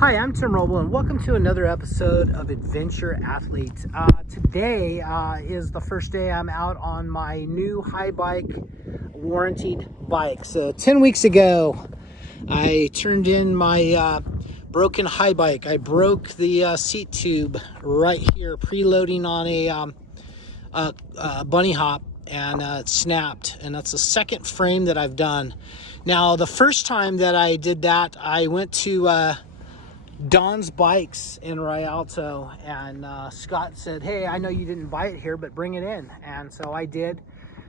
Hi, I'm Tim Roble, and welcome to another episode of Adventure Athlete. Today is the first day I'm out on my new Haibike warranted bike. So 10 weeks ago, I turned in my broken Haibike. I broke the seat tube right here, preloading on a bunny hop, and it snapped. And that's the second frame that I've done. Now, the first time that I did that, I went to Don's Bikes in Rialto, and Scott said, hey, I know you didn't buy it here, but bring it in. And so I did.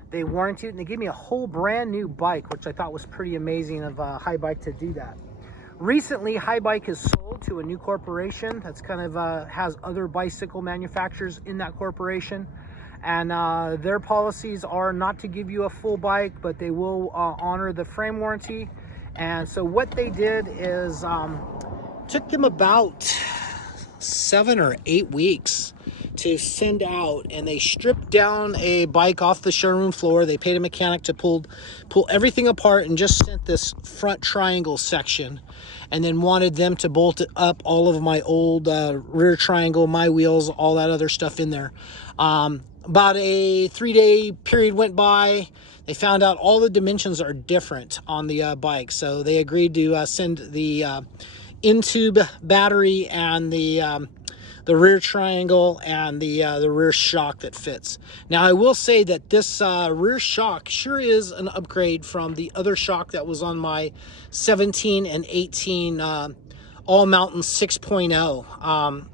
They warranted it, and they gave me a whole brand new bike, which I thought was pretty amazing of Haibike to do that. Recently, Haibike has sold to a new corporation that's kind of has other bicycle manufacturers in that corporation, and their policies are not to give you a full bike, but they will honor the frame warranty. And so what they did is took them about 7 or 8 weeks to send out, and they stripped down a bike off the showroom floor. They paid a mechanic to pull everything apart and just sent this front triangle section, and then wanted them to bolt up all of my old rear triangle, my wheels, all that other stuff in there. About a 3-day period went by. They found out all the dimensions are different on the bike, so they agreed to send the in-tube battery and the rear triangle and the rear shock that fits. Now, I will say that this rear shock sure is an upgrade from the other shock that was on my 17 and 18 All Mountain 6.0.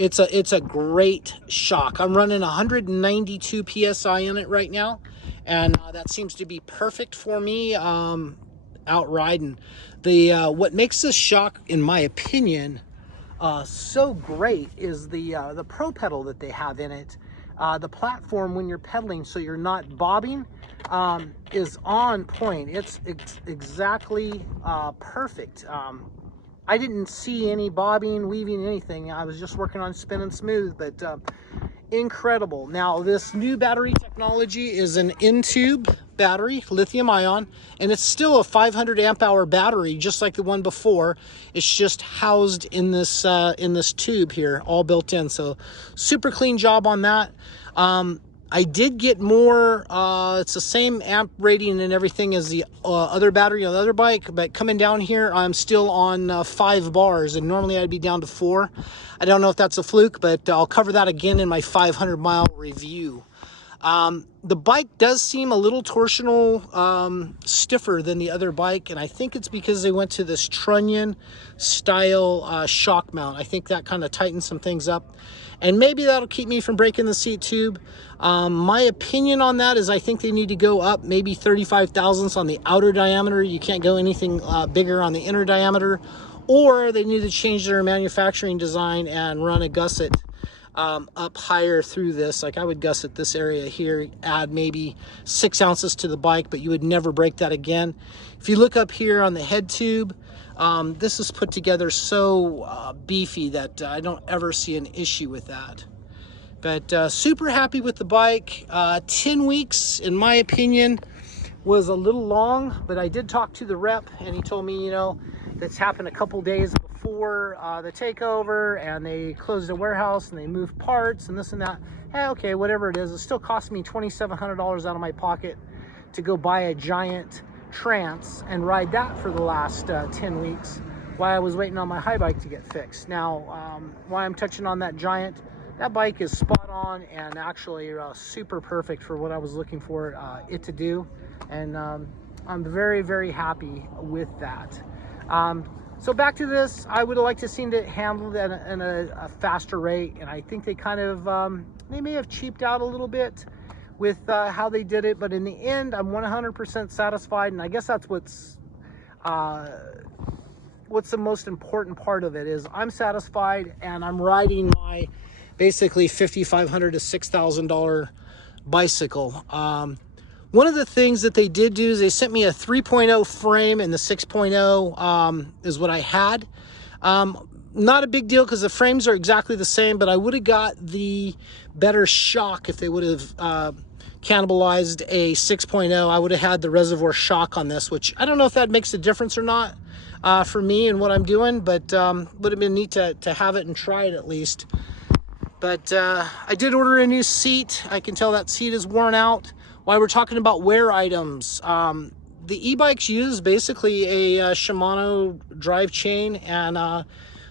It's a great shock. I'm running 192 psi in it right now, and that seems to be perfect for me out riding. What makes this shock, in my opinion, so great is the pro pedal that they have in it. The platform when you're pedaling, so you're not bobbing, is on point. It's exactly perfect. I didn't see any bobbing, weaving, anything. I was just working on spin and smooth, but incredible. Now, this new battery technology is an in-tube battery, lithium ion, and it's still a 500 amp hour battery, just like the one before. It's just housed in this tube here, all built in. So super clean job on that. I did get more, it's the same amp rating and everything as the other battery on the other bike, but coming down here, I'm still on 5 bars, and normally I'd be down to 4. I don't know if that's a fluke, but I'll cover that again in my 500-mile review. The bike does seem a little torsional, stiffer than the other bike, and I think it's because they went to this trunnion style shock mount. I think that kind of tightens some things up, and maybe that'll keep me from breaking the seat tube. My opinion on that is I think they need to go up maybe 35 thousandths on the outer diameter. You can't go anything bigger on the inner diameter, or they need to change their manufacturing design and run a gusset up higher through this. Like, I would gusset this area here, add maybe 6 ounces to the bike, but you would never break that again. If you look up here on the head tube, this is put together so beefy that I don't ever see an issue with that. But super happy with the bike. 10 weeks, in my opinion, was a little long, but I did talk to the rep, and he told me, you know, that's happened a couple days before the takeover, and they closed the warehouse and they moved parts and this and that. Hey, okay, whatever it is, it still cost me $2,700 out of my pocket to go buy a giant Trance and ride that for the last 10 weeks while I was waiting on my Haibike to get fixed. Now, why I'm touching on that giant, that bike is spot on and actually super perfect for what I was looking for it to do, and I'm very, very happy with that. So back to this, I would have liked to seen it handled at a faster rate, and I think they kind of, they may have cheaped out a little bit with how they did it, but in the end, I'm 100% satisfied, and I guess that's what's the most important part of it, is I'm satisfied, and I'm riding my basically $5,500 to $6,000 bicycle. One of the things that they did do is they sent me a 3.0 frame, and the 6.0 is what I had. Not a big deal because the frames are exactly the same, but I would have got the better shock if they would have cannibalized a 6.0, I would have had the reservoir shock on this, which I don't know if that makes a difference or not for me and what I'm doing, but would have been neat to have it and try it at least. But I did order a new seat. I can tell that seat is worn out. While we're talking about wear items, the e-bikes use basically a Shimano drive chain and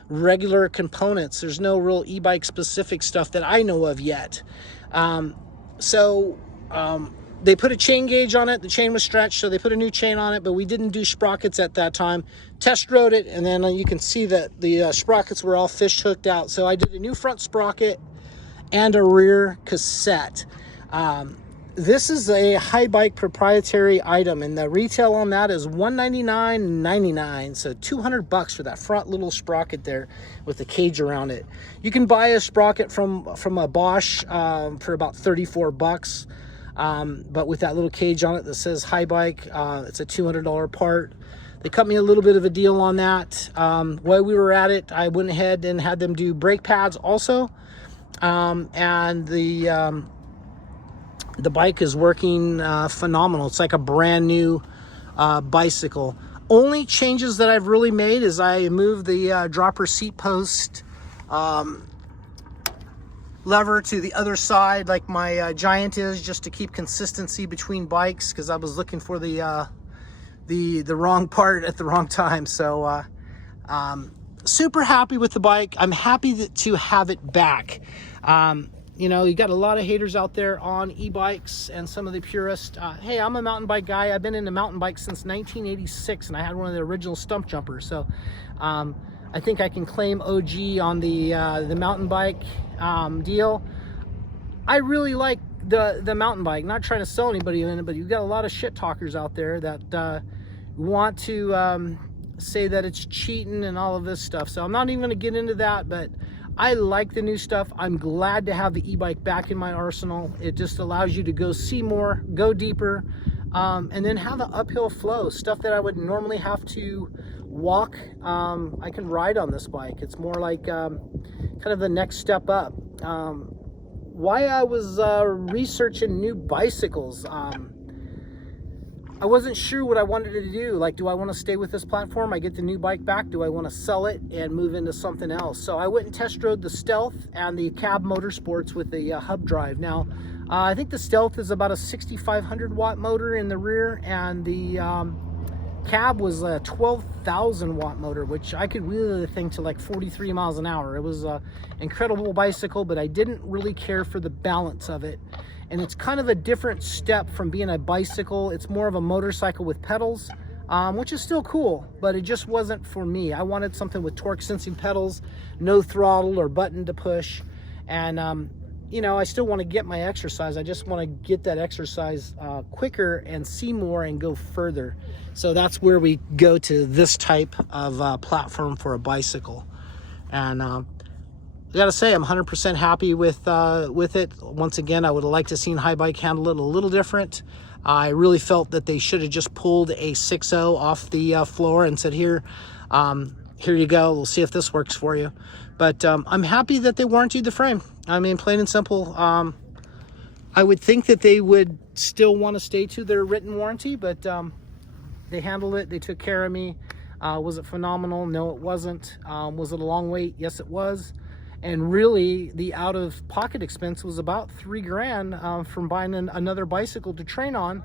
regular components. There's no real e-bike specific stuff that I know of yet. They put a chain gauge on it. The chain was stretched, so they put a new chain on it, but we didn't do sprockets at that time. Test rode it, and then you can see that the sprockets were all fish hooked out. So I did a new front sprocket and a rear cassette. This is a Haibike proprietary item, and the retail on that is $199.99, so $200 for that front little sprocket there with the cage around it. You can buy a sprocket from a Bosch for about $34, but with that little cage on it that says Haibike, it's a $200 part. They cut me a little bit of a deal on that. While we were at it, I went ahead and had them do brake pads also, and the bike is working phenomenal. It's like a brand new bicycle. Only changes that I've really made is I moved the dropper seat post lever to the other side like my Giant is, just to keep consistency between bikes, because I was looking for the wrong part at the wrong time. So super happy with the bike. I'm happy to have it back. You know, you got a lot of haters out there on e-bikes and some of the purists. Hey, I'm a mountain bike guy. I've been into mountain bikes since 1986, and I had one of the original stump jumpers. So I think I can claim OG on the mountain bike deal. I really like the mountain bike. Not trying to sell anybody in it, but you've got a lot of shit talkers out there that want to say that it's cheating and all of this stuff. So I'm not even going to get into that, but I like the new stuff. I'm glad to have the e-bike back in my arsenal. It just allows you to go see more, go deeper, and then have an uphill flow. Stuff that I would normally have to walk, I can ride on this bike. It's more like kind of the next step up. Why I was researching new bicycles, I wasn't sure what I wanted to do. Like, do I want to stay with this platform? I get the new bike back. Do I want to sell it and move into something else? So I went and test rode the Stealth and the Cab Motorsports with the hub drive. Now, I think the Stealth is about a 6,500 watt motor in the rear, and the Cab was a 12,000 watt motor, which I could wheel the thing to like 43 miles an hour. It was an incredible bicycle, but I didn't really care for the balance of it. And it's kind of a different step from being a bicycle. It's more of a motorcycle with pedals, which is still cool, but it just wasn't for me. I wanted something with torque sensing pedals, no throttle or button to push. And, you know, I still want to get my exercise. I just want to get that exercise quicker and see more and go further. So that's where we go to this type of platform for a bicycle. And I gotta say, I'm 100% happy with it. Once again, I would have liked to seen Haibike handle it a little different. I really felt that they should have just pulled a 6.0 off the floor and said, here you go. We'll see if this works for you. But I'm happy that they warrantied the frame. I mean, plain and simple. I would think that they would still want to stay to their written warranty, but they handled it. They took care of me. Was it phenomenal? No, it wasn't. Was it a long wait? Yes, it was. And really, the out-of-pocket expense was about $3,000 from buying another bicycle to train on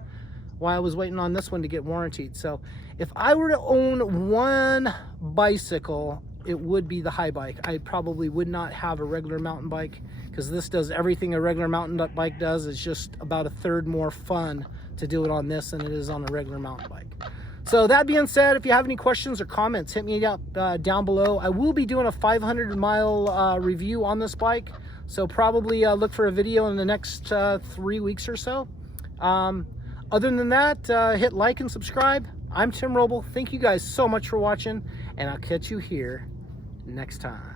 while I was waiting on this one to get warrantied. So if I were to own one bicycle, it would be the Haibike. I probably would not have a regular mountain bike, because this does everything a regular mountain bike does. It's just about a third more fun to do it on this than it is on a regular mountain bike. So that being said, if you have any questions or comments, hit me up down below. I will be doing a 500-mile review on this bike, so probably look for a video in the next 3 weeks or so. Other than that, hit like and subscribe. I'm Tim Roble. Thank you guys so much for watching, and I'll catch you here next time.